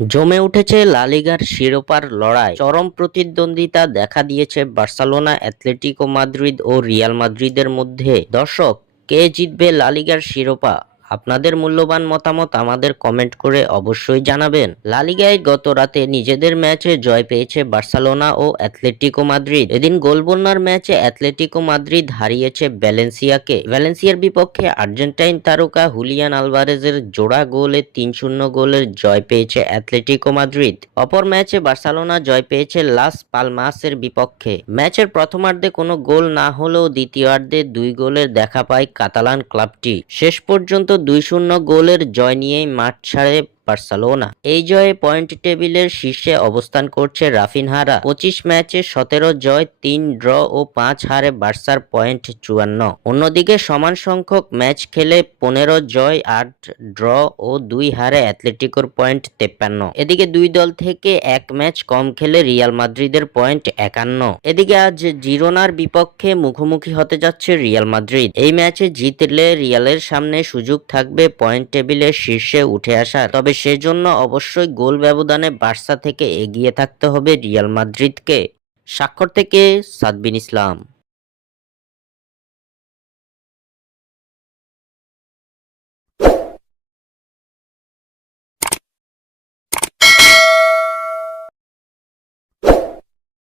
জমে উঠেছে লালিগার শিরোপার লড়াই। চরম প্রতিদ্বন্দ্বিতা দেখা দিয়েছে বার্সেলোনা, অ্যাথলেটিকো মাদ্রিদ ও রিয়াল মাদ্রিদের মধ্যে। দর্শক, কে জিতবে লালিগার শিরোপা? আপনাদের মূল্যবান মতামত আমাদের কমেন্ট করে অবশ্যই জানাবেন। লালিগায় গত রাতে নিজেদের ম্যাচে জয় পেয়েছে বার্সেলোনা ও অ্যাথলেটিকো মাদ্রিদ। এদিন গোলবন্যার ম্যাচে অ্যাথলেটিকো মাদ্রিদ হারিয়েছে ভ্যালেন্সিয়াকে। ভ্যালেন্সিয়ার বিপক্ষে আর্জেন্টাইন তারকা হুলিয়ান আলভারেজের জোড়া গোলে তিন শূন্য গোলের জয় পেয়েছে অ্যাথলেটিকো মাদ্রিদ। অপর ম্যাচে বার্সেলোনা জয় পেয়েছে লাস পালমাসের বিপক্ষে। ম্যাচের প্রথমার্ধে কোনো গোল না হলেও দ্বিতীয়ার্ধে দুই গোলের দেখা পায় কাতালান ক্লাবটি। শেষ পর্যন্ত দুই শূন্য গোলের জয় নিয়েই মাঠ ছাড়ে বার্সেলোনা। এই জয়ে পয়েন্ট টেবিলের শীর্ষে অবস্থান করছে রাফিনহারা। পঁচিশ ম্যাচে সতেরো জয়, তিন ড্র ও পাঁচ হারে বার্সার পয়েন্ট চুয়ান্ন। অন্যদিকে সমান সংখ্যক ম্যাচ খেলে পনেরো জয়, আট ড্র ও দুই হারে অ্যাথলেটিকোর পয়েন্ট তেপ্পান্ন। এদিকে দুই দল থেকে এক ম্যাচ কম খেলে রিয়াল মাদ্রিদের পয়েন্ট একান্ন। এদিকে আজ জিরোনার বিপক্ষে মুখোমুখি হতে যাচ্ছে রিয়াল মাদ্রিদ। এই ম্যাচে জিতলে রিয়ালের সামনে সুযোগ থাকবে পয়েন্ট টেবিলের শীর্ষে উঠে আসার। তবে সেজন্য অবশ্যই গোল ব্যবধানে বার্সা থেকে এগিয়ে থাকতে হবে রিয়াল মাদ্রিদকে। স্বাক্ষর থেকে সাদবিন ইসলাম।